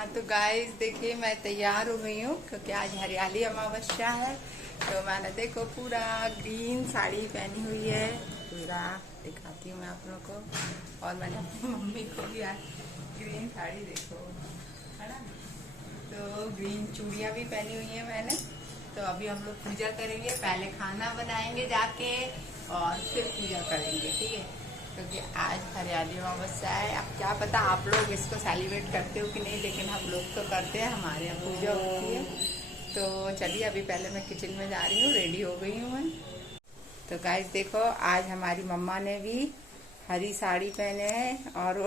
हाँ तो गाइस देखिए मैं तैयार हो गई हूँ क्योंकि आज हरियाली अमावस्या है। तो मैंने देखो पूरा ग्रीन साड़ी पहनी हुई है। पूरा दिखाती हूँ मैं आप लोगों को। और मैंने अपनी मम्मी को भी आज ग्रीन साड़ी देखो, है ना। तो ग्रीन चूड़ियाँ भी पहनी हुई है मैंने। तो अभी हम लोग पूजा करेंगे, पहले खाना बनाएंगे जाके और फिर पूजा करेंगे, ठीक है। क्योंकि आज हरियाली अमावस्या है। अब क्या पता आप लोग इसको सेलिब्रेट करते हो कि नहीं, लेकिन हम लोग तो करते हैं, हमारे यहाँ पूजा होती है। तो चलिए अभी पहले मैं किचन में जा रही हूँ, रेडी हो गई हूँ मैं। तो गाइस देखो आज हमारी मम्मा ने भी हरी साड़ी पहने हैं और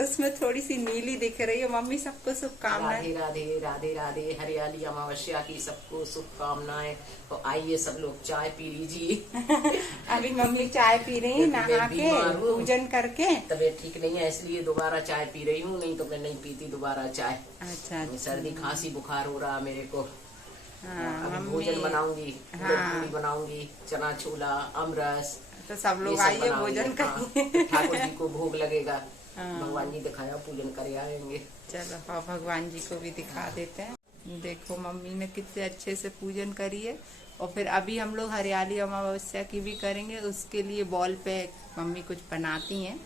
उसमें थोड़ी सी नीली दिख रही है। मम्मी सबको शुभकामनाएं। राधे राधे राधे राधे। हरियाली अमावस्या की सबको शुभकामनाएं। तो आइए सब लोग चाय पी लीजिए। अभी मम्मी चाय पी रही है नहा के, पूजन करके। तबीयत ठीक नहीं है इसलिए दोबारा चाय पी रही हूँ, नहीं तो मैं नहीं पीती दोबारा चाय। अच्छा। सर्दी खांसी बुखार हो रहा मेरे को। हाँ, भोजन बनाऊंगी, हाँ। पूरी बनाऊंगी, चना छोला, अमरस। तो सब लोग आइए भोजन करिए। ठाकुर जी को भोग लगेगा। हाँ। भगवान जी दिखाया पूजन कर आएंगे। चलो हाँ भगवान जी को भी दिखा देते हैं। देखो मम्मी ने कितने अच्छे से पूजन करी है। और फिर अभी हम लोग हरियाली अमावस्या की भी करेंगे। उसके लिए बॉल पे मम्मी कुछ बनाती हैं,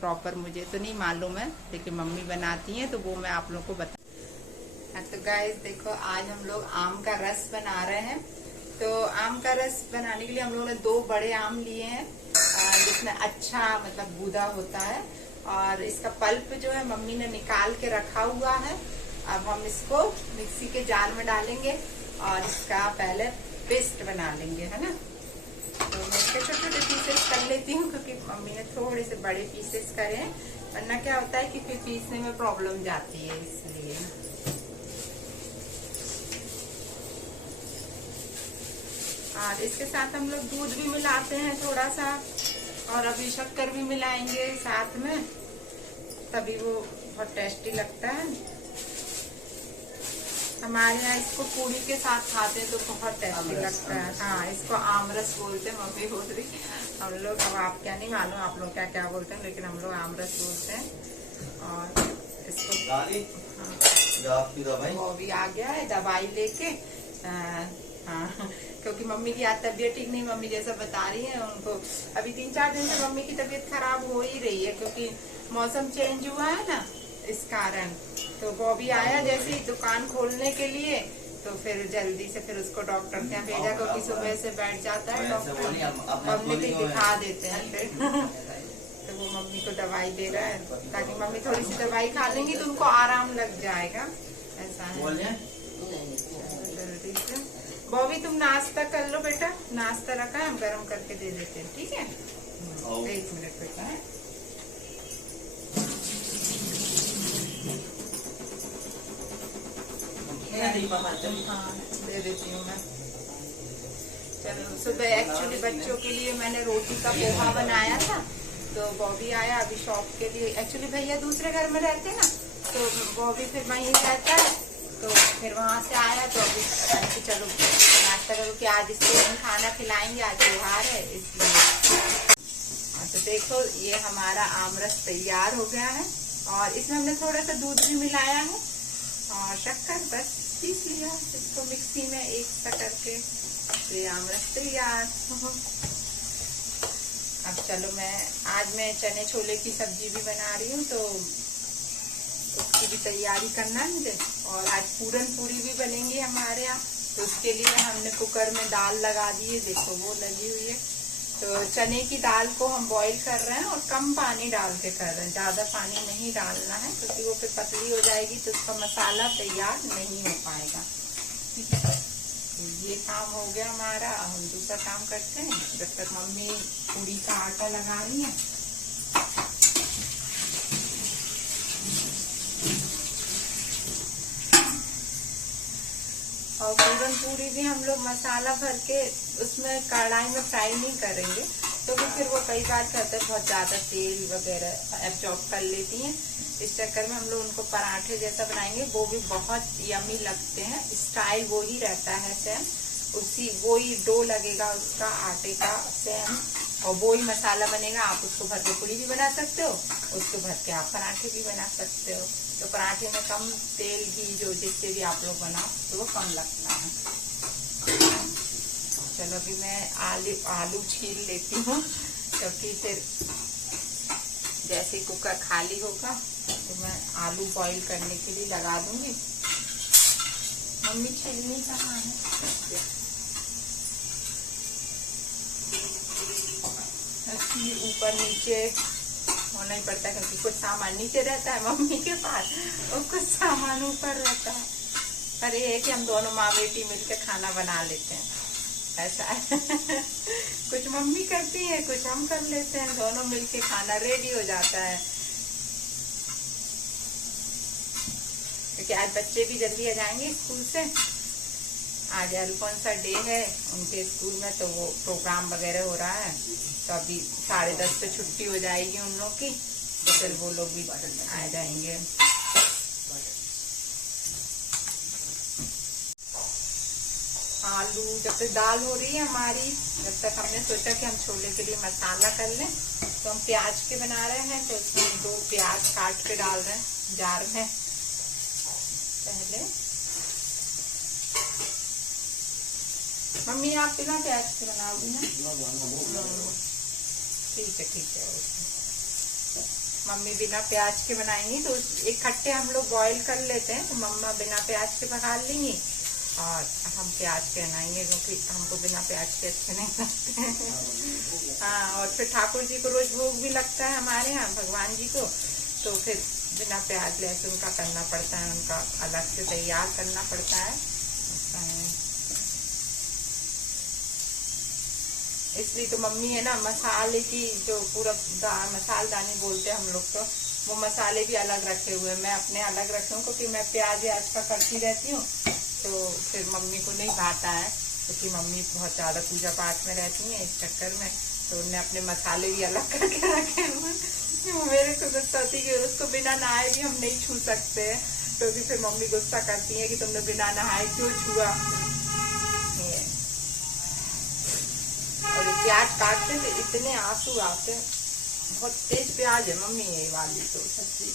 प्रॉपर मुझे तो नहीं मालूम है, लेकिन मम्मी बनाती हैं तो वो मैं आप लोग को बता। तो गाइस देखो आज हम लोग आम का रस बना रहे हैं। तो आम का रस बनाने के लिए हम लोगों ने 2 बड़े आम लिए हैं, जिसमें अच्छा मतलब गूदा होता है। और इसका पल्प जो है मम्मी ने निकाल के रखा हुआ है। अब हम इसको मिक्सी के जार में डालेंगे और इसका पहले पेस्ट बना लेंगे, है ना। तो मैं इसके छोटे छोटे पीसेस कर लेती हूँ क्योंकि मम्मी ने थोड़े से बड़े पीसेस करे हैं, वरना क्या होता है कि फिर पीसने में प्रॉब्लम जाती है, इसलिए। और इसके साथ हम लोग दूध भी मिलाते हैं थोड़ा सा, और अभी शक्कर भी मिलाएंगे साथ में, तभी वो बहुत टेस्टी लगता है। हमारे यहाँ इसको पूरी के साथ खाते हैं तो बहुत टेस्टी लगता है। हाँ इसको आमरस बोलते हैं, मम्मी बोल रही। हम लोग, अब आप क्या नहीं मालूम आप लोग क्या क्या बोलते हैं, लेकिन हम लोग आमरस बोलते हैं। और इसको वो भी आ गया है दवाई लेके। हाँ क्योंकि मम्मी की आज तबीयत ठीक नहीं, मम्मी जैसा बता रही है उनको अभी 3-4 दिन से मम्मी की तबीयत खराब हो ही रही है, क्योंकि मौसम चेंज हुआ है ना, इस कारण। तो वो भी आया जैसे ही दुकान खोलने के लिए, तो फिर जल्दी से फिर उसको डॉक्टर के यहाँ भेजा, क्योंकि सुबह से बैठ जाता है डॉक्टर, हमने भी दिखा देते हैं फिर। तो वो मम्मी को दवाई दे रहा है ताकि मम्मी थोड़ी सी दवाई खा लेंगी तो उनको आराम लग जाएगा, ऐसा है। जल्दी से बॉबी तुम नाश्ता कर लो बेटा, नाश्ता रखा है हम गरम करके दे देते हैं, ठीक है। 1 मिनट बेटा है। हाँ दे देती हूँ मैं। चलो सुबह एक्चुअली बच्चों के लिए मैंने रोटी का पोहा बनाया था। तो बॉबी आया अभी शॉप के लिए, एक्चुअली भैया दूसरे घर में रहते हैं ना, तो बॉबी फिर वहीं रहता है। तो फिर वहां से आया तो अभी कि चलो नाश्ता करो कि आज इसको हम खाना खिलाएंगे, आज त्योहार है इसलिए। तो देखो ये हमारा आमरस तैयार हो गया है और इसमें हमने थोड़ा सा दूध भी मिलाया है और शक्कर, बस पीस लिया इसको मिक्सी में एक सा करके। तो ये आमरस तैयार। अब चलो आज मैं चने छोले की सब्जी भी बना रही हूँ, तो उसकी भी तैयारी करना है मुझे। और आज पूरन पूरी भी बनेंगी हमारे यहाँ, तो उसके लिए हमने कुकर में दाल लगा दी है, देखो वो लगी हुई है। तो चने की दाल को हम बॉईल कर रहे हैं और कम पानी डाल के कर रहे हैं, ज्यादा पानी नहीं डालना है क्योंकि वो फिर पतली हो जाएगी तो उसका मसाला तैयार नहीं हो पाएगा, ठीक है। तो ये काम हो गया हमारा। हम दूसरा काम करते हैं जब तक मम्मी पूरी का आटा लगा रही है। और पूरन पूरी भी हम लोग मसाला भर के उसमें कढ़ाई में फ्राई नहीं करेंगे, तो फिर वो कई बार कहते हैं बहुत ज्यादा तेल वगैरह एब्जॉर्ब कर लेती हैं। इस चक्कर में हम लोग उनको पराठे जैसा बनाएंगे, वो भी बहुत यमी लगते हैं। स्टाइल वो ही रहता है सेम, वो ही डो लगेगा उसका आटे का सेम, और वो ही मसाला बनेगा। आप उसको भर के पूरी भी बना सकते हो, उसको भर के आप पराठे भी बना सकते हो। तो पराठे में कम तेल घी जो जिससे भी आप लोग बनाओ तो वो कम लगता है। चलो अभी मैं आलू छील लेती हूँ, क्योंकि फिर जैसे कुकर खाली होगा तो मैं आलू बॉईल करने के लिए लगा दूंगी। मम्मी छीलनी कहाँ है? ऊपर नीचे होना ही पड़ता है, क्योंकि कुछ सामान नीचे रहता है मम्मी के पास और कुछ सामान ऊपर रहता है। पर ये है कि हम दोनों माँ बेटी मिलकर खाना बना लेते हैं, ऐसा है। कुछ मम्मी करती है, कुछ हम कर लेते हैं, दोनों मिलके खाना रेडी हो जाता है। क्योंकि आज बच्चे भी जल्दी आ जाएंगे स्कूल से। आज अल्फोंसा डे है उनके स्कूल में, तो वो प्रोग्राम वगैरह हो रहा है, तो अभी 10:30 पे छुट्टी हो जाएगी उन लोग की, तो फिर वो लोग भी आ जाएंगे। आलू जब तक दाल हो रही है हमारी, जब तक हमने सोचा कि हम छोले के लिए मसाला कर लें, तो हम प्याज के बना रहे हैं। तो उसमें 2 प्याज काट के डाल रहे हैं जार में पहले। मम्मी आप बिना प्याज के बनाओगी ना? ठीक है। मम्मी बिना प्याज के बनाएंगी, तो इकट्ठे हम लोग बॉईल कर लेते हैं। तो मम्मा बिना प्याज के पका लेंगी और हम प्याज के बनाएंगे, क्योंकि हमको बिना प्याज के अच्छे नहीं लगते। हाँ, और फिर ठाकुर जी को रोज भोग भी लगता है हमारे यहाँ, भगवान जी को, तो फिर बिना प्याज लहसुन का करना पड़ता है, उनका अलग से तैयार करना पड़ता है। इसलिए तो मम्मी है ना, मसाले की जो पूरा मसालदानी बोलते हैं हम लोग, तो वो मसाले भी अलग रखे हुए हैं। मैं अपने अलग रखे हूँ, क्योंकि मैं प्याज का करती रहती हूँ, तो फिर मम्मी को नहीं भाता है, क्योंकि मम्मी बहुत ज्यादा पूजा पाठ में रहती हैं, इस चक्कर में तो उन्हें अपने मसाले भी अलग करके रखे हुए। मेरे को गुस्सा होती कि उसको बिना नहाए भी हम नहीं छू सकते, तो फिर मम्मी गुस्सा करती है कि तुमने बिना नहाए क्यों छुआ। और प्याज काटते थे इतने आंसू आते, बहुत तेज प्याज है मम्मी ये वाली तो सब्जी।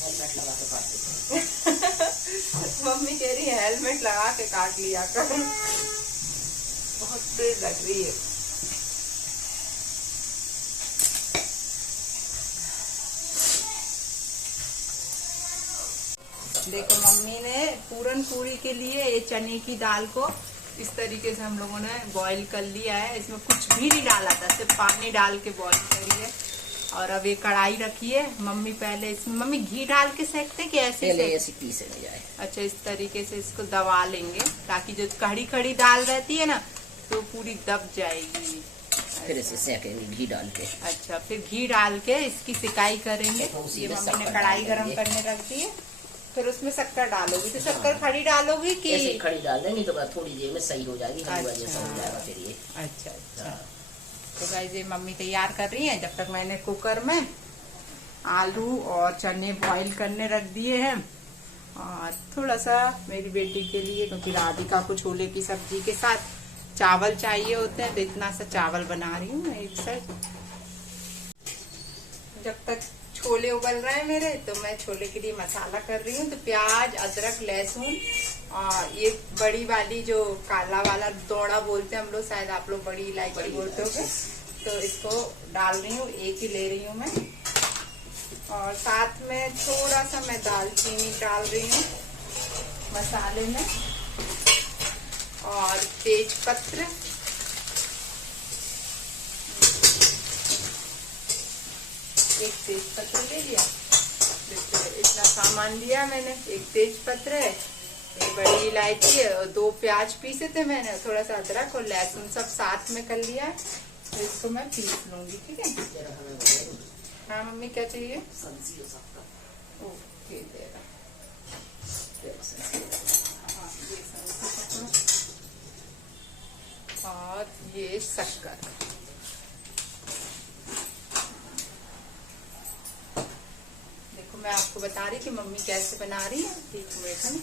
हेलमेट लगा के काट देते। मम्मी कह रही है हेलमेट लगा के काट लिया कर, बहुत तेज लग रही है। देखो मम्मी ने पूरन पूरी के लिए ये चने की दाल को इस तरीके से हम लोगों ने बॉईल कर लिया है। इसमें कुछ भी नहीं डाला था, सिर्फ पानी डाल के बॉईल करी है। और अब ये कढ़ाई रखी है। मम्मी पहले इसमें मम्मी घी डाल के सेकते कि ऐसे ऐसी पीसे नहीं जाए। अच्छा, इस तरीके से इसको दबा लेंगे, ताकि जो खड़ी खड़ी दाल रहती है ना तो पूरी दब जाएगी। फिर इसे सेकेंगे घी डाल के। अच्छा, फिर घी डाल के इसकी सिकाई करेंगे। ये मम्मी ने कढ़ाई गरम करने रख दी है। फिर उसमें शक्कर डालोगी, तो शक्कर खड़ी डालोगी कि ऐसे खड़ी डाल देंगे, तो थोड़ी देर में सही हो जाएगी, हलवा जैसा हो जाएगा फिर ये। अच्छा। तो गाइस ये मम्मी तैयार कर रही है। जब तक मैंने कुकर में आलू और चने बॉईल करने रख दिए हैं, और थोड़ा सा मेरी बेटी के लिए, क्योंकि राधिका को छोले की सब्जी के साथ चावल चाहिए होते हैं, तो इतना सा चावल बना रही हूँ मैं एक साइड। जब तक छोले उबल रहे हैं मेरे, तो मैं छोले के लिए मसाला कर रही हूँ। तो प्याज, अदरक, लहसुन और ये बड़ी वाली जो काला वाला दौड़ा बोलते हैं हम लोग, शायद आप लोग बड़ी इलायची बोलते हो, तो इसको डाल रही हूँ, एक ही ले रही हूँ मैं। और साथ में थोड़ा सा मैं दालचीनी डाल रही हूँ मसाले में, और तेज पत्र, एक तेज पत्र ले लिया। इतना सामान लिया मैंने। एक तेज पत्र है, एक बड़ी इलायची है, और 2 प्याज पीसे थे मैंने, थोड़ा सा अदरक और लहसुन सब साथ में कर लिया है। तो इसको मैं पीस लूंगी, ठीक है। हाँ मम्मी, क्या चाहिए? ओके, दे रहा। और ये शक्कर। मैं आपको बता रही कि मम्मी कैसे बना रही है। एक मिनट,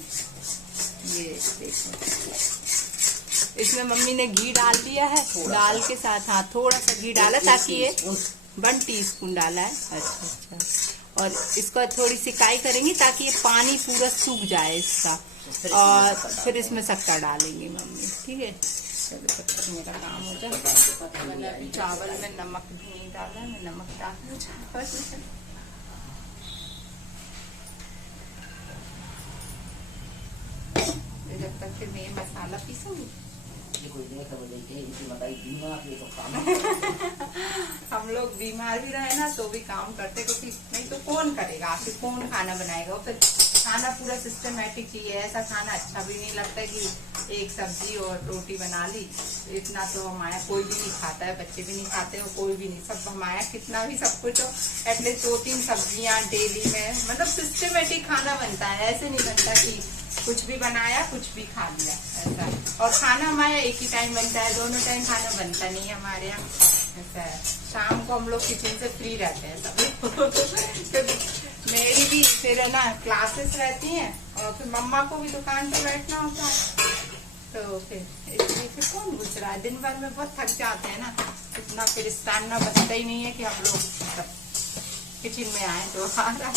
ये देखो, इसमें मम्मी ने घी डाल दिया है, दाल के साथ। हाँ, थोड़ा सा घी डाला, ताकि ये 1 टीस्पून डाला है। अच्छा। और इसको थोड़ी सिकाई करेंगी ताकि ये पानी पूरा सूख जाए इसका, और फिर इसमें शक्कर डालेंगी मम्मी, ठीक है। चलो तब तक मेरा काम हो जाए। मैंने अभी चावल में नमक भी नहीं डाला, मैं नमक डाल दूँ चावल में। जब तक फिर मैं ये मसाला पीसूंगी। हम लोग बीमार भी रहे ना तो भी काम करते, क्योंकि नहीं तो कौन करेगा, आखिर कौन खाना बनाएगा। और फिर खाना पूरा सिस्टमेटिक चाहिए, ऐसा खाना अच्छा भी नहीं लगता कि एक सब्जी और रोटी बना ली। इतना तो हमारा कोई भी नहीं खाता है, बच्चे भी नहीं खाते और कोई भी नहीं, सब हमारा कितना भी सब कुछ हो एटलीस्ट 2-3 सब्जियां डेली में, मतलब सिस्टमेटिक खाना बनता है। ऐसे नहीं बनता कि कुछ भी बनाया कुछ भी खा लिया, ऐसा। और खाना हमारा एक ही टाइम बनता है, दोनों टाइम खाना बनता नहीं है हमारे यहाँ, ऐसा है। शाम को हम लोग किचन से फ्री रहते हैं सब मेरी भी फिर है ना क्लासेस रहती हैं, और फिर मम्मा को भी दुकान पे बैठना होता है, तो फिर इसलिए फिर कौन घुस रहा है। दिन भर में बहुत थक जाते हैं ना, इतना फिर स्टैमिना बचता ही नहीं है कि हम लोग किचन में आए दोबारा।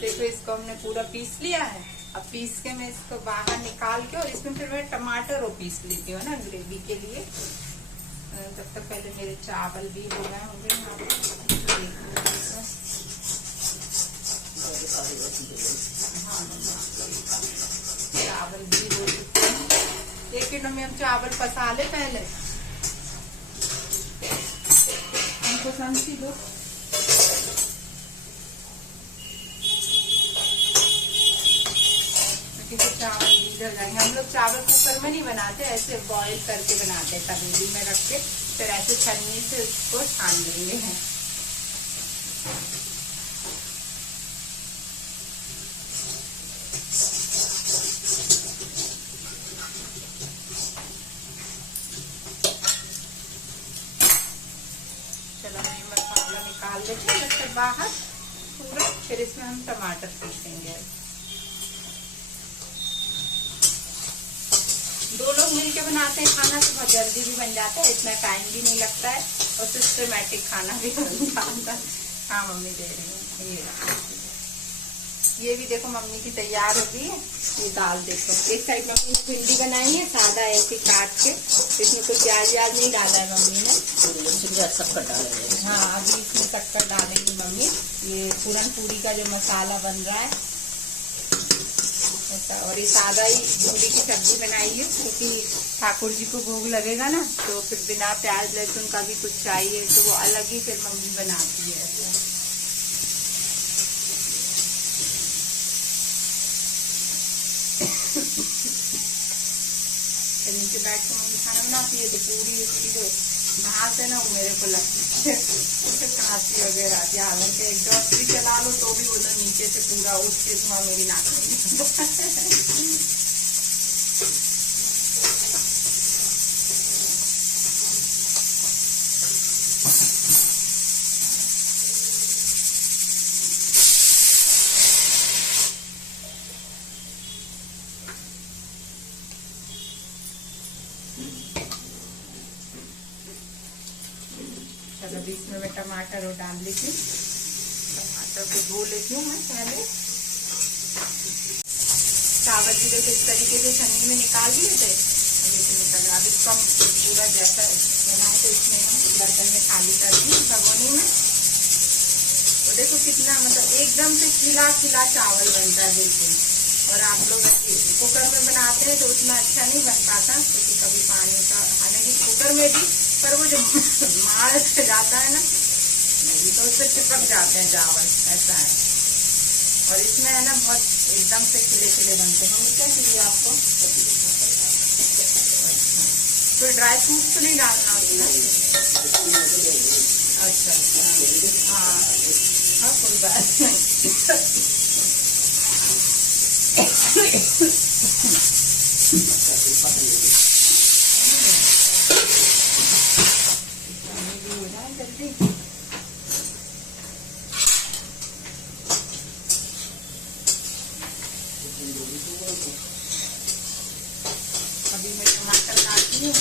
देखो इसको हमने पूरा पीस लिया है। अब पीस के मैं इसको बाहर निकाल के, और इसमें फिर मैं टमाटर और पीस लेती हूँ ना ग्रेवी के लिए। तब तक पहले मेरे चावल भी हो गए होंगे यहाँ पे। हाँ चावल भी हो चुके हैं। 1 किलो में हम चावल पसा ले पहले, हमको समझी दो। चावल गीला जाएंगे। हम लोग चावल कुकर में नहीं बनाते, ऐसे बॉईल करके बनाते, तपेली में रख के फिर ऐसे छन्नी से उसको छान लेंगे हैं। चलो मैं मसाला निकाल लेते हैं जब तक बाहर पूरा, फिर इसमें हम टमाटर पीसेंगे। 2 लोग मिलके बनाते हैं खाना तो बहुत जल्दी भी बन जाता है, इतना टाइम भी नहीं लगता है, और सिस्टमेटिक खाना भी बन जाता है। हाँ मम्मी दे रही है ये भी देखो मम्मी की तैयार हो गई है। ये दाल देखो, एक साइड मम्मी ने भिंडी बनाई है सादा ऐसे काट के, इसमें कोई प्याज व्याज नहीं डाला है मम्मी ने, शक्कर डालेंगे। हाँ अभी इसमें शक्कर डालेंगी मम्मी। ये पूरन पूरी का जो मसाला बन रहा है ऐसा, और ये सादा ही भिंडी की सब्जी बनाई है क्योंकि ठाकुर जी को भोग लगेगा ना, तो फिर बिना प्याज लहसुन का भी कुछ चाहिए, तो वो अलग ही फिर मम्मी बनाती है ऐसा। नीचे बैठ के मम्मी खाना बनाती है तो पूरी उसकी जो घास है ना वो मेरे को लगती है खांसी वगैरह आती है। हालांकि एग्जॉस्ट भी चला लो तो भी वो तो नीचे से पूरा उठ के धुआं मेरी नाक में अभी इसमें मैं टमाटर और डाल लेती हूँ। टमाटर को धो लेती हूँ मैं पहले। चावल भी देखो इस तरीके से छन्नी में निकाल दिए थे, अभी से निकल रहा। अभी इसको पूरा जैसा बनाए तो इसमें हम बर्तन में खाली कर दी भगोनी में। तो देखो कितना मतलब एकदम से खिला खिला चावल बनता है बिल्कुल। और आप लोग कुकर में बनाते हैं तो उतना अच्छा नहीं बन पाता क्योंकि कभी पानी का, हालांकि कुकर में भी, पर वो जो मार से जाता है ना तो उससे चिपक जाते हैं चावल, ऐसा है। और इसमें है ना बहुत एकदम से खिले खिले बनते हैं। मम्मी क्या चाहिए आपको? कोई ड्राई फ्रूट तो नहीं डालना उसमें? अच्छा अच्छा, हाँ हाँ कोई बात नहीं। देती हूँ।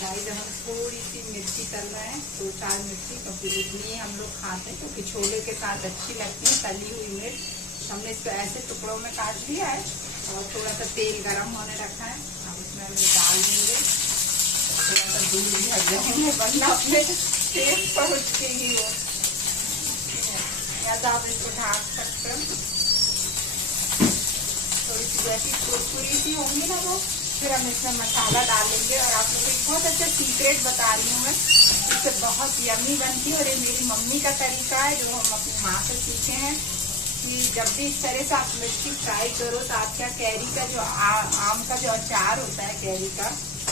गाइस हम थोड़ी सी मिर्ची तल रहे हैं, 2-4 मिर्ची, क्योंकि इतनी हम लोग खाते हैं, क्योंकि छोले के साथ अच्छी लगती है तली हुई मिर्च। हमने इसको ऐसे टुकड़ों में काट लिया है और थोड़ा सा तेल गरम होने रखा है। अब इसमें हम डाल देंगे, थोड़ा सा दूध भी हट जाएंगे, वरना अपने तेल पर उठते ही हो, या तो आप इसको ढाक सकते हैं। थोड़ी सी जैसी कुरकुरी सी होंगी ना वो, फिर हम इसमें मसाला डालेंगे। और आप लोगों को एक बहुत अच्छा सीक्रेट बता रही हूँ मैं, इससे बहुत यम्मी बनती है। और ये मेरी मम्मी का तरीका है जो हम अपनी माँ से सीखे हैं, कि जब भी इस तरह से आप मिर्ची फ्राई करो तो आप क्या, कैरी का जो आम का जो अचार होता है कैरी का,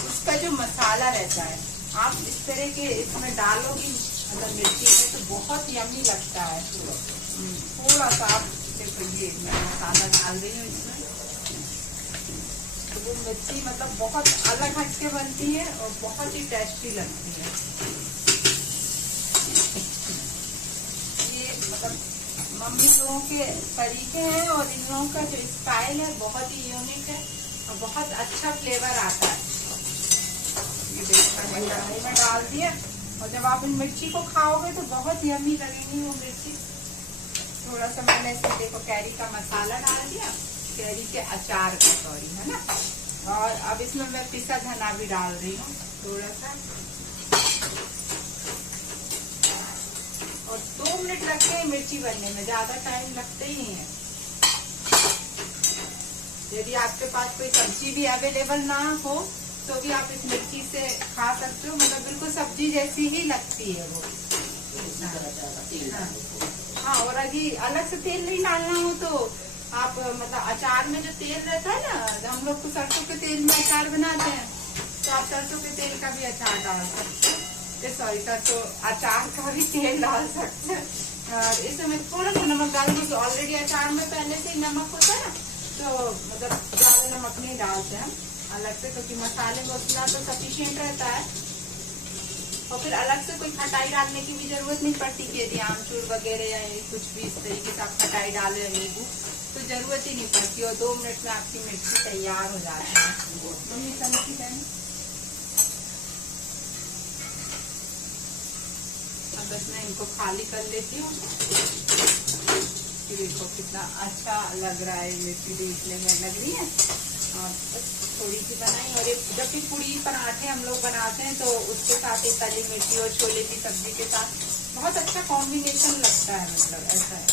उसका जो मसाला रहता है, आप इस तरह के इसमें डालोगी मतलब मिर्ची में, तो बहुत यम्मी लगता है। थोड़ा सा आप देखो, ये मैं मसाला डाल रही हूँ इसमें, तो वो मिर्ची मतलब बहुत अलग हट के बनती है और बहुत ही टेस्टी लगती है। ये मतलब मम्मी लोगों के तरीके हैं और इन लोगों का जो स्टाइल है बहुत ही यूनिक है और बहुत अच्छा फ्लेवर आता है। ये देखो मैंने कढ़ाई में डाल दिया, और जब आप इन मिर्ची को खाओगे तो बहुत यम्मी लगेंगी वो मिर्ची। थोड़ा सा मैंने इसमें देखो कैरी का मसाला डाल दिया, कैरी के अचार का, सॉरी, है ना। और अब इसमें मैं पिसा धना भी डाल रही हूँ थोड़ा सा, और 2 मिनट लगते हैं मिर्ची बनने में, ज्यादा टाइम लगते ही नहीं है। यदि आपके पास कोई सब्जी भी अवेलेबल ना हो तो भी आप इस मिर्ची से खा सकते हो, मतलब बिल्कुल सब्जी जैसी ही लगती है वो। हाँ, और अभी अलग से तेल नहीं डालना हो तो आप मतलब अचार में जो तेल रहता है ना, हम लोग तो सरसों के तेल में अचार बनाते हैं, तो आप सरसों के तेल का भी अचार डाल सकते हैं, सॉरी सरसों अचार का भी तेल डाल सकते हैं। और इसमें थोड़ा सा नमक डाल दो, ऑलरेडी अचार में पहले से ही नमक होता है ना, तो मतलब ज्यादा नमक नहीं डालते हैं अलग से, क्योंकि मसाले में उतना तो सफिशिएंट रहता है। और फिर अलग से कोई खटाई डालने की भी जरूरत नहीं पड़ती, कि यदि आमचूर वगैरह या कुछ भी इस तरीके से आप खटाई डाले, नींबू, तो जरूरत ही नहीं पड़ती। और 2 मिनट में आपकी मिर्ची तैयार हो जाती है। अब बस मैं इनको खाली कर लेती हूँ। देखो कितना अच्छा लग रहा है, मिर्ची देखने में लग रही है। और बस थोड़ी सी बनाई, और ये जब भी पूड़ी पराठे हम लोग बनाते हैं तो उसके साथ एक तली मिर्ची और छोले की सब्जी के साथ बहुत अच्छा कॉम्बिनेशन लगता है, मतलब ऐसा है।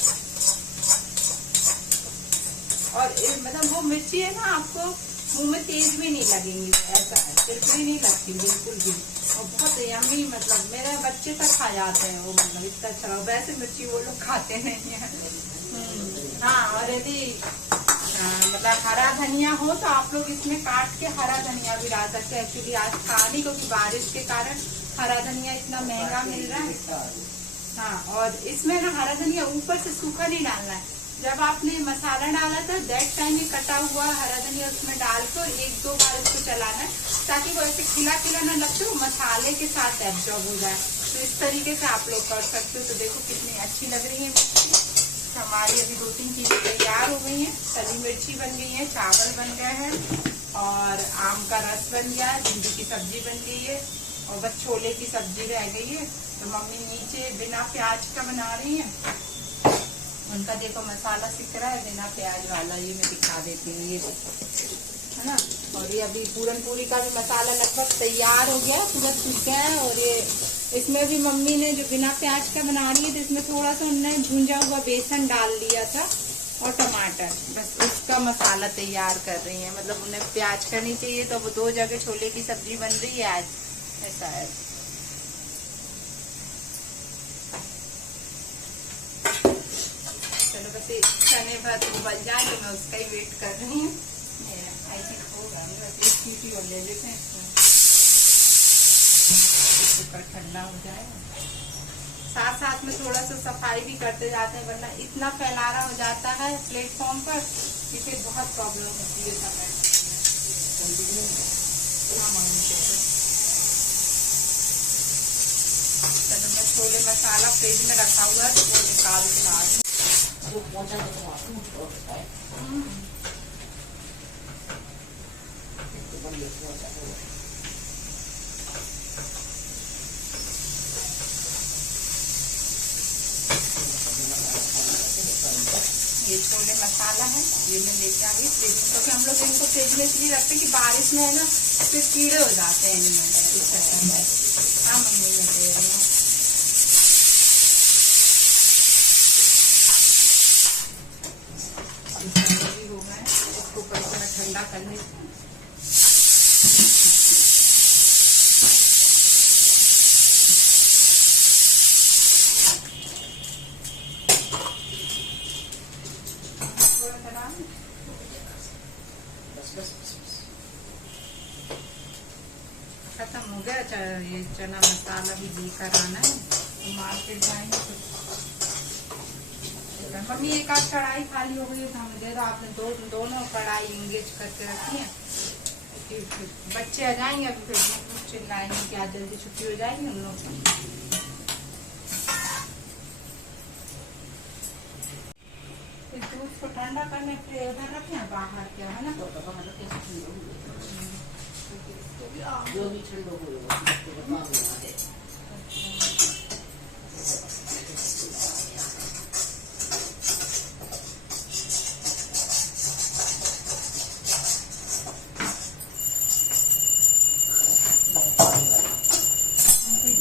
और मतलब वो मिर्ची है ना, आपको मुंह में तेज भी नहीं लगेंगी, ऐसा है, चिरचिरी नहीं लगती बिल्कुल भी, और बहुत यम्मी, मतलब मेरे बच्चे तक खा जाते हैं वो, मतलब इतना अच्छा। वैसे मिर्ची वो लोग खाते नहीं है। हाँ, और यदि मतलब हरा धनिया हो तो आप लोग इसमें काट के हरा धनिया भी डाल सकते हैं। एक्चुअली आज खा नहीं, क्योंकि बारिश के कारण हरा धनिया इतना महंगा मिल रहा है। हाँ, और इसमें ना हरा धनिया ऊपर से सूखा नहीं डालना है। जब आपने मसाला डाला था दैट टाइम ये कटा हुआ हरा धनिया उसमें डाल कर 1-2 बार इसको चलाना है, ताकि वो ऐसे खिला खिला ना लगते हो, मसाले के साथ एब्जॉर्ब हो जाए। तो इस तरीके से आप लोग कर सकते हो। तो देखो कितनी अच्छी लग रही है मिर्ची। हमारी अभी 2-3 चीजें तैयार हो गई हैं। तली मिर्ची बन गई है, चावल बन गए हैं, और आम का रस बन गया है, भिंडी की सब्जी बन गई है, और बस छोले की सब्जी रह गई है। तो मम्मी नीचे बिना प्याज का बना रही है, उनका देखो मसाला सीख रहा है बिना प्याज वाला, ये मैं दिखा देती हूँ, ये है ना। और ये अभी पूरन पूरी का भी मसाला लगभग तैयार हो गया, पूरा सूख गया है। और ये इसमें भी मम्मी ने जो बिना प्याज का बना रही है, तो इसमें थोड़ा सा उन्होंने भुंजा हुआ बेसन डाल लिया था और टमाटर, बस उसका मसाला तैयार कर रही है। मतलब उन्हें प्याज का नहीं चाहिए, तो वो 2 जगह छोले की सब्जी बन रही है आज, ऐसा है। चलो बस चने भात बन जाए तो मैं उसका ही वेट कर रही हूँ। आई थिंक होगा, बस एक सीटी और ले लेते हैं इसमें, कुकर ठंडा हो जाए। साथ साथ में थोड़ा सा सफाई भी करते जाते हैं, वरना इतना फैलाना हो जाता है प्लेटफॉर्म पर कि फिर बहुत प्रॉब्लम होती है समय। चलो मैं छोले मसाला फ्रिज में रखा हुआ है, तो जो पहुंचा तो वहाँ टूट पड़ता है तो बढ़िया पहुंचा तो ये छोले मसाला है, ये मैं लेके आ गई फ्रिज में, क्योंकि हम लोग इनको फ्रिज में इसलिए रखते हैं कि बारिश में है ना फिर कीड़े हो जाते हैं इनमें, इस चक्कर में। हाँ मम्मी मैं दे रही हूँ। भी हो गए, इसको ऊपर से मैं ठंडा करने खत्म हो गया। ये चना मसाला भी लेकर आना है, तो मार्केट जाएंगे तो मम्मी एक आध कढ़ाई खाली हो गई, हमें दे दो। आपने दोनों कढ़ाई इंगेज करके रखी है, बच्चे आ जाएंगे अभी फिर चिल्लाएंगे कि आज जल्दी छुट्टी हो जाएगी हम लोग। दूध को ठंडा करने के लिए उधर रखे हैं बाहर, क्या है ना, तो बाहर रखे जो भी ठंडो हो है।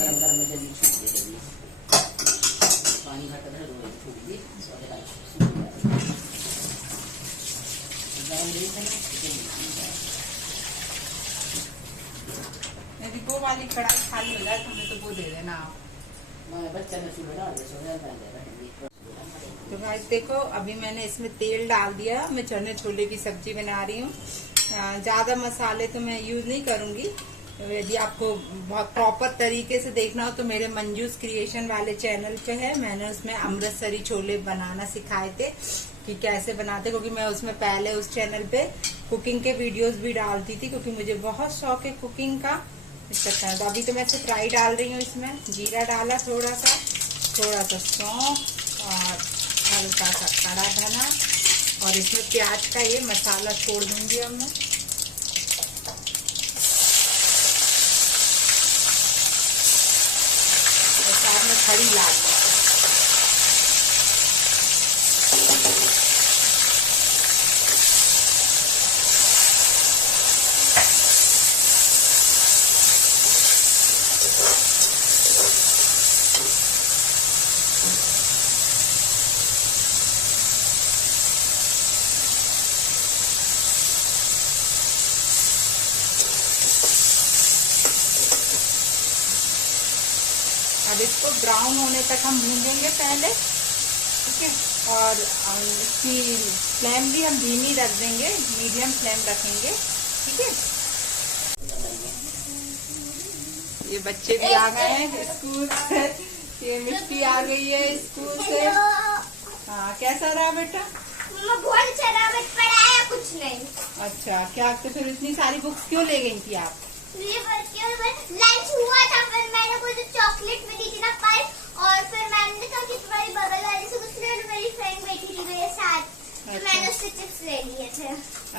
गरम में जल्दी छूट जल्दी पानी घट छूट दी यदि वो वाली कढ़ाई खाली हो जाए तो हमें तो वो दे देना आप। बच्चा ने सुबह डाल दे तो गाइस देखो अभी मैंने इसमें तेल डाल दिया, मैं चने छोले की सब्जी बना रही हूँ। ज्यादा मसाले तो मैं यूज नहीं करूंगी। यदि आपको बहुत प्रॉपर तरीके से देखना हो तो मेरे मंजूस क्रिएशन वाले चैनल पे है, मैंने उसमें अमृतसरी छोले बनाना सिखाए थे कि कैसे बनाते, क्योंकि मैं उसमें पहले उस चैनल पे कुकिंग के वीडियोस भी डालती थी, क्योंकि मुझे बहुत शौक है कुकिंग का। तो अभी तो मैं सिर्फ फ्राई डाल रही हूँ, इसमें जीरा डाला थोड़ा सा सौंफ और हल्का सा खड़ा धना, और इसमें प्याज का ये मसाला छोड़ दूंगी अब मैं। और साथ में खड़ी लाल अब इसको ब्राउन होने तक हम भूनेंगे पहले, ठीक है। और इसकी फ्लेम भी हम धीमी रख देंगे, मीडियम फ्लेम रखेंगे, ठीक है। ये बच्चे भी आ गए हैं स्कूल से, ये मिट्टी आ गई है स्कूल से। हाँ कैसा रहा बेटा? बहुत अच्छा रहा, बट पढ़ाया कुछ नहीं। अच्छा क्या, तो फिर इतनी सारी बुक्स क्यों ले गई थी आप? लंच हुआ था, फिर मैंने कोई जो चॉकलेट में दी थी ना पाई, और फिर मैम ने कहा कि तुम्हारी बगल वाली से कुछ ले लो, मेरी फ्रेंड बैठी थी मेरे साथ, तो मैंने उससे चिप्स ले लिए थे।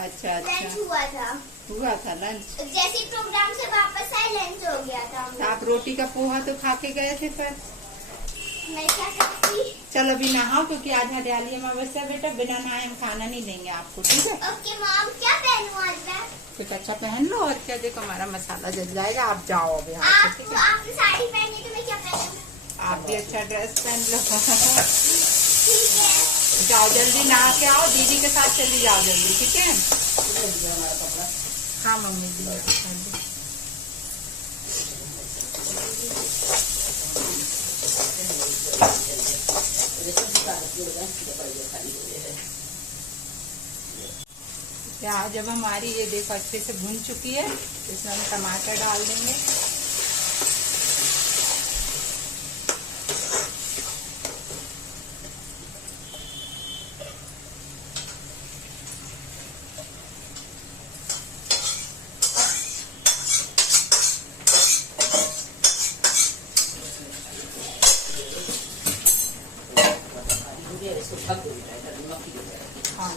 अच्छा लंच हुआ था लंच। जैसे ही प्रोग्राम से वापस आए लंच हो गया था। आप रोटी का पोहा तो खा के गए थे फिर? मैं क्या सकती। चलो अभी नहाओ, क्योंकि आज हरियाली अमावस्या बेटा, बिना नहाए हम खाना नहीं देंगे आपको, ठीक है। ओके मॉम, क्या पहनूं आज मैं? कुछ अच्छा पहन लो, और क्या, देखो हमारा मसाला जल जाएगा। आप जाओ अभी यहाँ से, ठीक है। आपने साड़ी पहनी तो मैं क्या पहनूं? आप भी अच्छा ड्रेस पहन लो। ठीक है जाओ जल्दी नहा के आओ, दीदी के साथ चली जाओ जल्दी, ठीक है। हाँ मम्मी जी प्याज जब हमारी ये देखो अच्छे से भुन चुकी है, इसमें हम टमाटर डाल देंगे। इसको ढक दो बेटा, नमक की जगह। हाँ,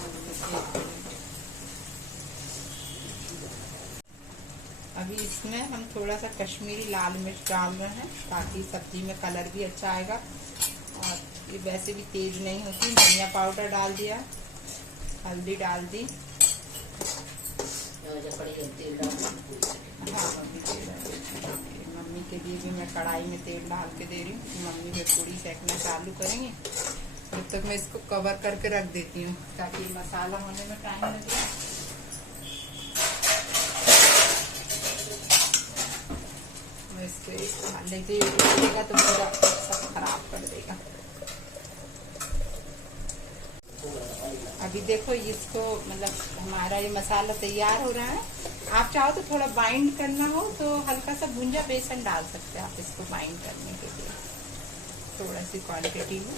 अभी इसमें हम थोड़ा सा कश्मीरी लाल मिर्च डाल रहे हैं ताकि सब्जी में कलर भी अच्छा आएगा, और ये वैसे भी तेज नहीं होती। धनिया पाउडर डाल दिया, हल्दी डाल दी। जब पड़ी तेल डाल। हाँ मम्मी, मम्मी के लिए भी मैं कढ़ाई में तेल डाल के दे रही हूँ। मम्मी जब पूरी सेकना चालू करेंगे तब तक मैं इसको कवर करके रख देती हूँ ताकि मसाला होने में टाइम लगे। इसको लेते देगा तो पूरा सब खराब कर देगा। अभी देखो इसको मतलब हमारा ये मसाला तैयार हो रहा है। आप चाहो तो थोड़ा बाइंड करना हो तो हल्का सा भुंजा बेसन डाल सकते हैं आप इसको बाइंड करने के लिए, थोड़ा सी क्वांटिटी में।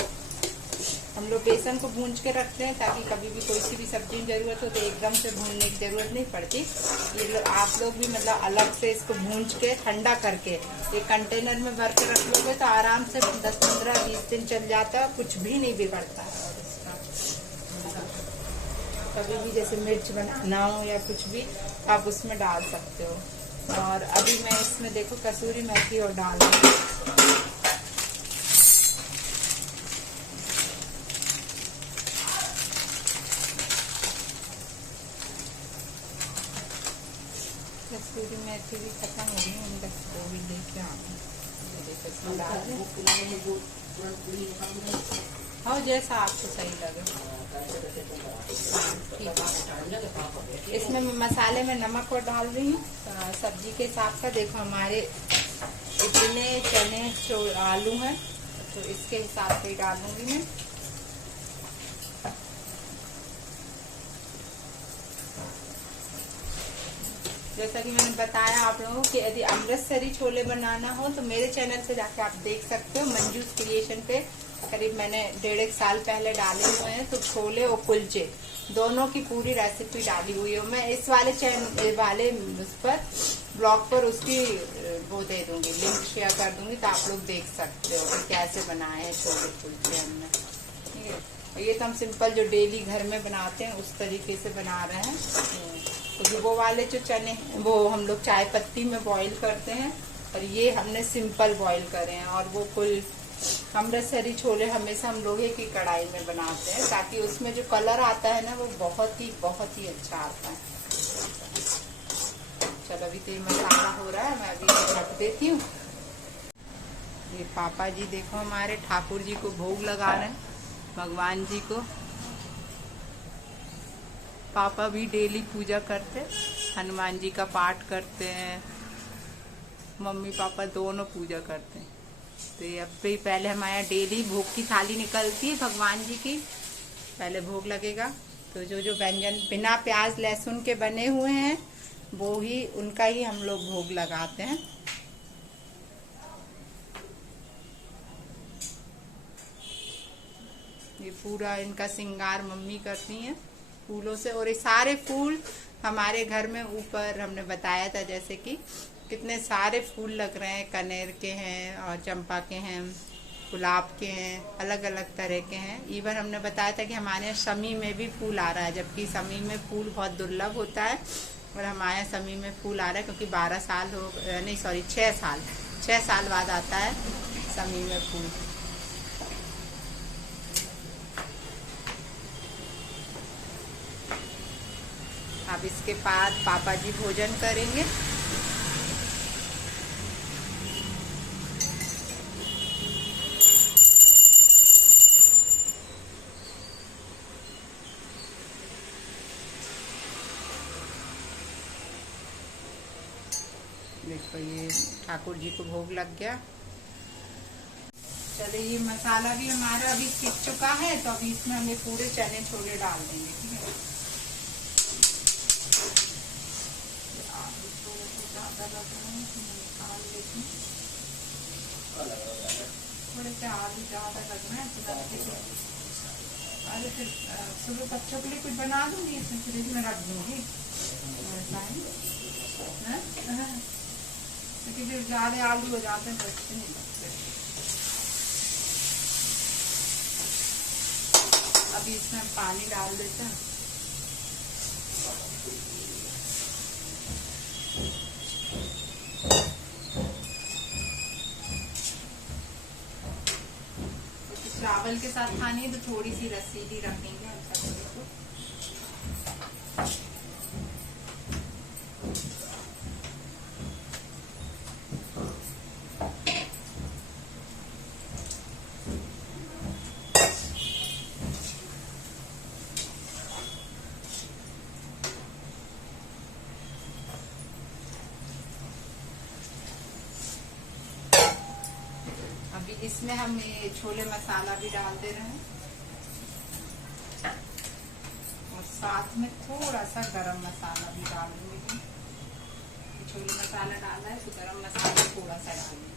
हम लोग बेसन को भूंज के रखते हैं ताकि कभी भी कोई सी भी सब्जी में जरूरत हो तो एकदम से भूनने की जरूरत नहीं पड़ती। ये आप लोग भी मतलब अलग से इसको भूंज के ठंडा करके एक कंटेनर में भर के रख लोगे तो आराम से 10, 15, 20 दिन चल जाता है, कुछ भी नहीं बिगड़ता है। और इसका कभी भी जैसे मिर्च बनाना हो या कुछ भी आप उसमें डाल सकते हो। और अभी मैं इसमें देखो कसूरी मेथी और डाल दूँ। कसूरी मेथी भी खत्म हो गई, हम बस वो भी लेके आए। हाँ जैसा आपको सही लगे। इसमें मसाले में नमक और डाल रही हूँ सब्जी के हिसाब का। देखो हमारे इतने चने आलू हैं तो इसके हिसाब से ही डालूंगी मैं। जैसा कि मैंने बताया आप लोगों को कि यदि अमृतसरी छोले बनाना हो तो मेरे चैनल से जाके आप देख सकते हो। मंजूस क्रिएशन पे करीब मैंने 1.5 साल पहले डाले हुए हैं, तो छोले और कुलचे दोनों की पूरी रेसिपी डाली हुई है। मैं इस वाले चैनल वाले उस पर ब्लॉग पर उसकी वो दे दूंगी, लिंक शेयर कर दूंगी तो आप लोग देख सकते हो कि कैसे बनाए हैं छोले कुलचे हमने। ठीक है, ये तो हम सिंपल जो डेली घर में बनाते हैं उस तरीके से बना रहे हैं। क्योंकि वो वाले जो चने वो हम लोग चाय पत्ती में बॉईल करते हैं और ये हमने सिंपल बॉईल करे हैं। और वो कुल अमृतसरी छोले हमेशा हम लोहे की कढ़ाई में बनाते हैं ताकि उसमें जो कलर आता है ना वो बहुत ही अच्छा आता है। चलो अभी तेल मसाला हो रहा है, मैं अभी ढक देती हूँ। ये पापा जी देखो हमारे ठाकुर जी को भोग लगा रहे हैं, भगवान जी को। पापा भी डेली पूजा करते, हनुमान जी का पाठ करते हैं। मम्मी पापा दोनों पूजा करते हैं। तो ये अब भी पहले हमारे डेली भोग की थाली निकलती है भगवान जी की, पहले भोग लगेगा। तो जो जो व्यंजन बिना प्याज लहसुन के बने हुए हैं वो ही उनका ही हम लोग भोग लगाते हैं। ये पूरा इनका श्रृंगार मम्मी करती हैं फूलों से। और ये सारे फूल हमारे घर में ऊपर हमने बताया था जैसे कि कितने सारे फूल लग रहे हैं। कनेर के हैं और चंपा के हैं, गुलाब के हैं, अलग अलग तरह के हैं। इवन हमने बताया था कि हमारे यहाँ शमी में भी फूल आ रहा है, जबकि शमी में फूल बहुत दुर्लभ होता है और हमारे यहाँ शमी में फूल आ रहा है क्योंकि 6 साल बाद आता है शमी में फूल। अब इसके बाद पापा जी भोजन करेंगे। देखो ये ठाकुर जी को भोग लग गया। चलिए ये मसाला भी हमारा अभी सीख चुका है तो अभी इसमें हमें पूरे चने छोले डाल देंगे। ठीक है, थोड़े से आलू ज्यादा लगना है। अरे फिर सुबह बच्चों के लिए कुछ बना दूंगी, इसमें फ्रिज में रख दूंगी क्योंकि फिर ज्यादा आलू हो जाते हैं तो अच्छे नहीं लगते। अभी इसमें पानी डाल देते हैं। चावल के साथ खानी है तो थोड़ी सी रसीली रखेंगे अच्छा तो। अभी इसमें हम ये छोले मसाला भी डाल दे रहे हैं और साथ में थोड़ा सा गरम मसाला भी डाल देंगे। छोले मसाला डाला है तो गरम मसाला थोड़ा सा डाल देंगे।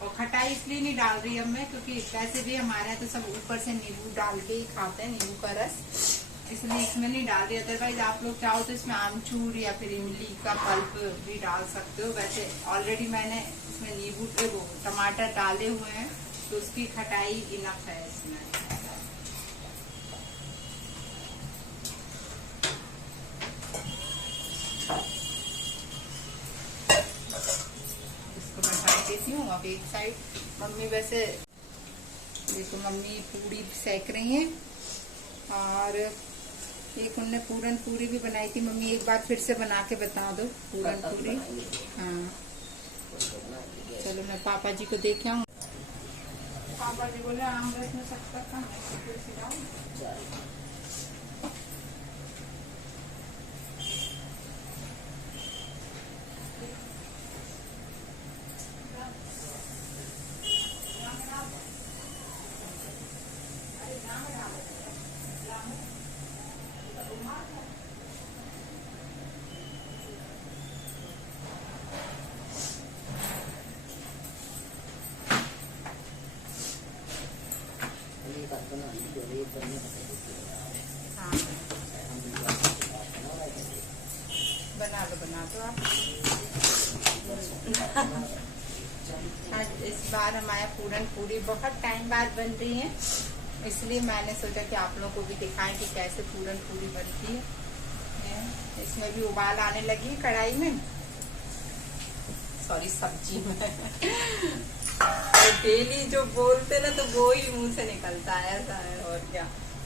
और खटाई इसलिए नहीं डाल रही अब मैं, क्योंकि वैसे भी हमारे यहाँ तो सब ऊपर से नींबू डाल के ही खाते हैं, नींबू का रस, इसलिए इसमें नहीं डाल रही। अदरवाइज आप लोग चाहो तो इसमें आमचूर या फिर इमली का पल्प भी डाल सकते हो। वैसे ऑलरेडी मैंने इसमें नींबू वो टमाटर डाले हुए हैं तो उसकी खटाई इनफ है इसमें। इसको मैं ढक देती हूँ। अब एक साइड मम्मी वैसे देखो मम्मी पूरी सेक रही हैं और एक उनने पूरन पूरी भी बनाई थी। मम्मी एक बार फिर से बना के बता दो पूरन पूरी। हाँ चलो मैं पापा जी को देखे आऊँ। पापा जी बोले आम रस में सकता था बना दो आप। आज इस बार हमारे पूरन पूरी बहुत टाइम बाद बन रही है, इसलिए मैंने सोचा कि आप लोगों को भी दिखाएं कि कैसे पूरन पूरी बनती है। इसमें भी उबाल आने लगी कढ़ाई में, सॉरी सब्जी में। तो डेली जो बोलते ना तो वो ही मुंह से निकलता है ऐसा है। और क्या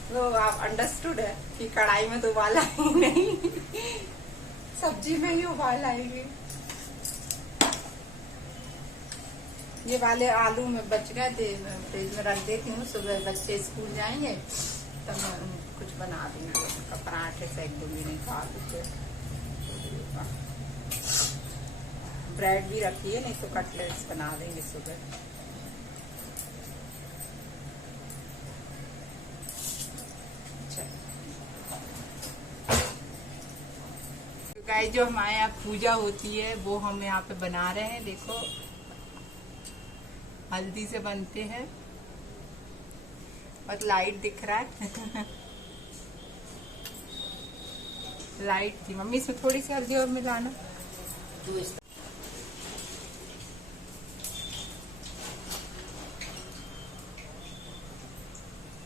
तो आप अंडरस्टूड है कि कढ़ाई में तो उबाल ही नहीं, सब्जी में ही उबाल आएगी। ये वाले आलू में बच गए थे, फ्रिज में रख देती हूँ, सुबह बच्चे स्कूल जाएंगे तब मैं कुछ बना दूंगी, उनका पराठे सेक दूंगी, नहीं खा देते। ब्रेड भी रखी है, नहीं तो कटलेट्स बना देंगे सुबह। गाइस जो हमारे यहाँ पूजा होती है वो हम यहाँ पे बना रहे हैं। देखो हल्दी से बनते हैं और लाइट दिख रहा है। लाइट थी मम्मी, इसमें थोड़ी सी हल्दी और मिलाना।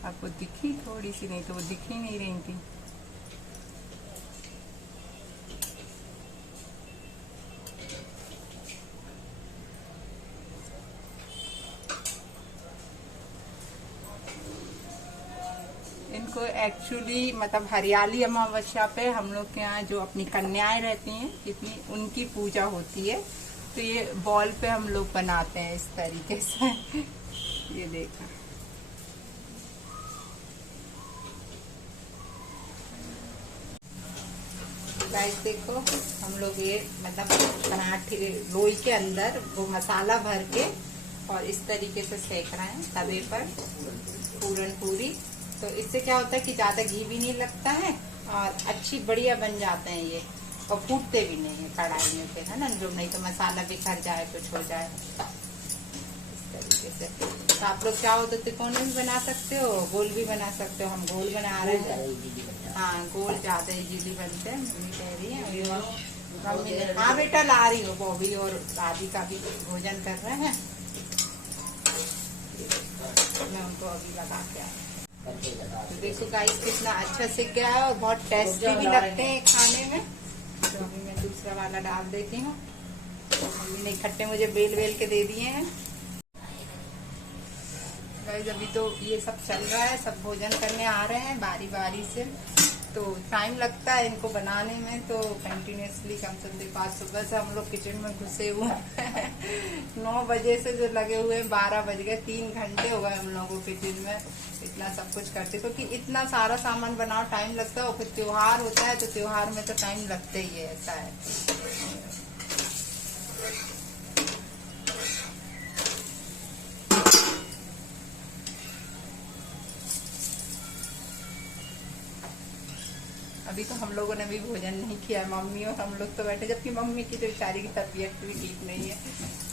आपको दिखी थोड़ी सी, नहीं तो वो दिख ही नहीं रही थी। इनको एक्चुअली मतलब हरियाली अमावस्या पे हम लोग के यहाँ जो अपनी कन्याएं रहती हैं कितनी, उनकी पूजा होती है, तो ये बॉल पे हम लोग बनाते हैं इस तरीके से। ये देखा गाइस, देखो हम लोग ये मतलब पराठे लोई के अंदर वो मसाला भर के और इस तरीके से सेक रहे हैं तवे पर पूरन पूरी। तो इससे क्या होता है कि ज्यादा घी भी नहीं लगता है और अच्छी बढ़िया बन जाते हैं ये, और फूटते भी नहीं है कढ़ाई में पे, है ना, जो नहीं तो मसाला बिखर जाए कुछ हो जाए इस तरीके से। तो आप लोग चाहो तो तिकोने भी बना सकते हो, गोल भी बना सकते हो। हम गोल बना रहे हैं। हाँ गोल ज्यादा इजीली बनते हैं, मम्मी कह रही है। मम्मी हाँ बेटा ला रही हो, बॉबी और दादी का भी भोजन कर रहे हैं। मैं उनको अभी लगा के करके बता तो देखो गाइस कितना अच्छा सिक गया है और बहुत टेस्टी भी लगते हैं खाने में। तो अभी मैं दूसरा वाला डाल देती हूँ। तो मम्मी ने इकट्ठे मुझे बेल बेल के दे दिए हैं। गाइस अभी तो ये सब चल रहा है, सब भोजन करने आ रहे हैं बारी बारी से। तो टाइम लगता है इनको बनाने में, तो कंटिन्यूसली कम से कम देखो आज सुबह से हम लोग किचन में घुसे हुए हैं 9 बजे से जो लगे हुए हैं 12 बज गए, 3 घंटे हो गए हम लोगों को किचन में इतना सब कुछ करते। क्योंकि इतना सारा सामान बनाओ टाइम लगता है, और फिर त्योहार होता है तो त्योहार में तो टाइम लगता ही है, ऐसा है। अभी तो हम लोगों ने भी भोजन नहीं किया, मम्मी और हम लोग तो बैठे, जबकि मम्मी की तो बेचारी की तबीयत भी ठीक नहीं है।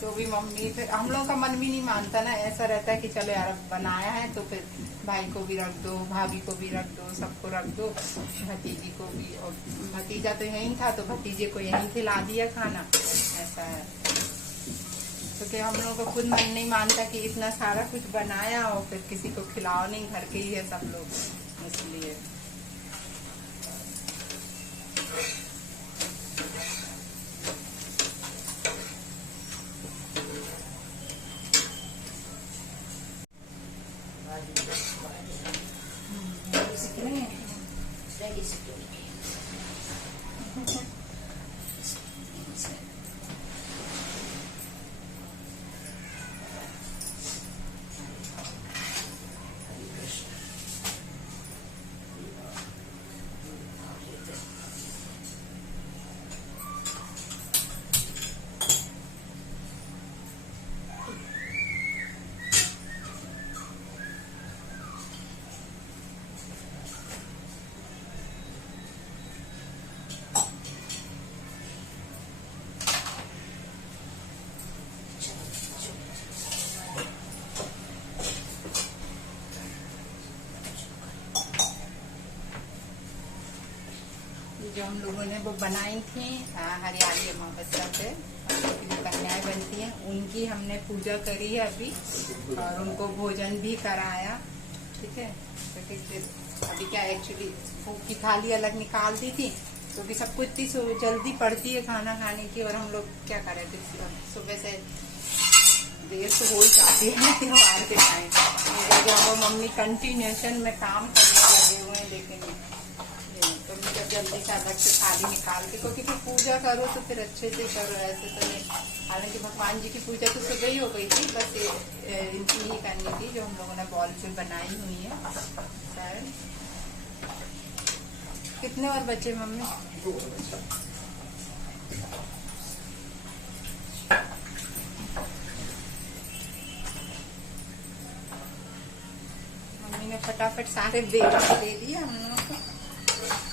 तो भी मम्मी, फिर हम लोगों का मन भी नहीं मानता ना, ऐसा रहता है कि चलो यार बनाया है तो फिर भाई को भी रख दो, भाभी को भी रख दो, सबको रख दो, भतीजी को भी। और भतीजा तो यहीं था तो भतीजे को यहीं खिला दिया खाना, ऐसा है। क्योंकि हम लोगों को खुद मन नहीं मानता कि इतना सारा कुछ बनाया और फिर किसी को खिलाओ नहीं, घर के ही है सब लोग, इसलिए। जो हम लोगों ने वो बनाई थी हरियाली अमावस्या पे, जो कन्याएं बनती हैं उनकी हमने पूजा करी है अभी, और उनको भोजन भी कराया, ठीक है। क्योंकि फिर अभी क्या एक्चुअली भूख की थाली अलग निकाल दी थी, क्योंकि सबको इतनी जल्दी पड़ती है खाना खाने की, और हम लोग क्या कर रहे थे सुबह से देर तो हो ही जाती है त्योहार के टाइम। जो मम्मी कंटिन्यूशन में काम करने लगे हुए हैं, लेकिन तो जब जल्दी से अलग से थाली निकाल के, क्योंकि फिर पूजा करो तो फिर अच्छे से करो, ऐसे तो नहीं। हालांकि भगवान जी की पूजा तो सुबह ही हो गई थी, बस इनकी ही करनी थी जो हम लोगों ने बॉल पे बनाई हुई है। शायद कितने और बच्चे मम्मी? मम्मी ने फटाफट सारे बेल दे दिए हम लोगों को,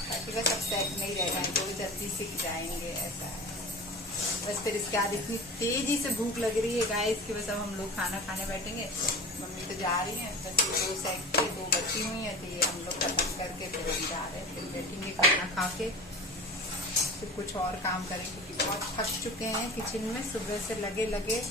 ताकि बस अब सेट नहीं रह जाएंगे, तो जल्दी सीख जाएंगे, ऐसा है। बस फिर इसके बाद इतनी तेजी से भूख लग रही है गाइस कि बस अब हम लोग खाना खाने बैठेंगे। मम्मी तो जा रही हैं, बस ये 2 सेट के 2 बची हुई हैं, तो ये हम लोग खत्म करके फिर अभी जा रहे हैं, फिर बैठेंगे खाना खा के, फिर कुछ और काम करेंगे, क्योंकि बहुत थक चुके हैं किचन में सुबह से लगे लगे।